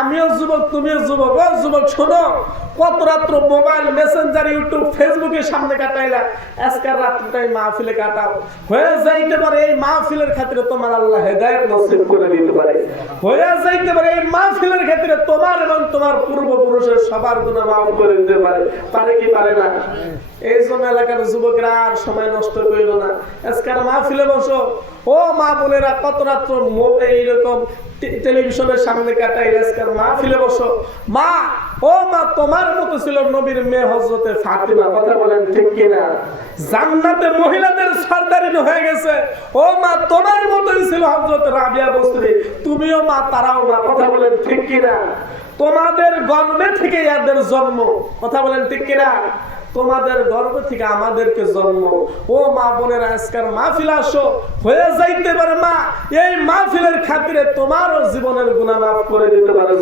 আমিও যুবক, তুমিও যুবক। ও যুবক, শোনো, কত রাত্র মোবাইল মেসেঞ্জার ইউটিউব ফেসবুকের সামনে কাটাইলা। আজকাল রাত্রটাই মাহফিলে কাটাও। হয়ে যাইতে পারে এই মাহফিলের খাতিরে তোমার আল্লাহ হেদায়েত নসিব করে দিতে পারে। হয়ে যাইতে পারে এই মাহফিলের ক্ষেত্রে তোমার এবং তোমার পূর্বপুরুষের সবার গুণা মাফ করে দিতে পারে। পারে কি পারে না? এই জন্য এলাকার যুবকরা আর সময় নষ্ট করিল না। আজকাল মাহফিলে বসো। ও মা বোনেরা, কত রাত্র মো- এইরকম টেলিভিশনের সামনে কাটাই আজকাল? মাহফিলে বসো। মা, ও মা, তোমার মতো ছিল নবীর মেয়ে হজরতে ফাতিমা, কথা বলেন ঠিক কিনা? জান্নাতে মহিলাদের সর্দারিন হয়ে গেছে। ও মা, তোমার মতোই ছিল হজরত রাবিয়া বস্ত্রী। তুমিও মা, তারাও মা, কথা বলেন ঠিক কিনা? তোমাদের গর্ভে থেকে এদের জন্ম, কথা বলেন ঠিক কিনা? তোমাদের গর্ভ থেকে আমাদেরকে জন্ম। ও মা বোনের, আজকার মাহফিল আসো। হয়ে যাইতে পারে মা, এই মাহফিলের খাতিরে তোমারও জীবনের গুণা মাফ করে দিতে পারে।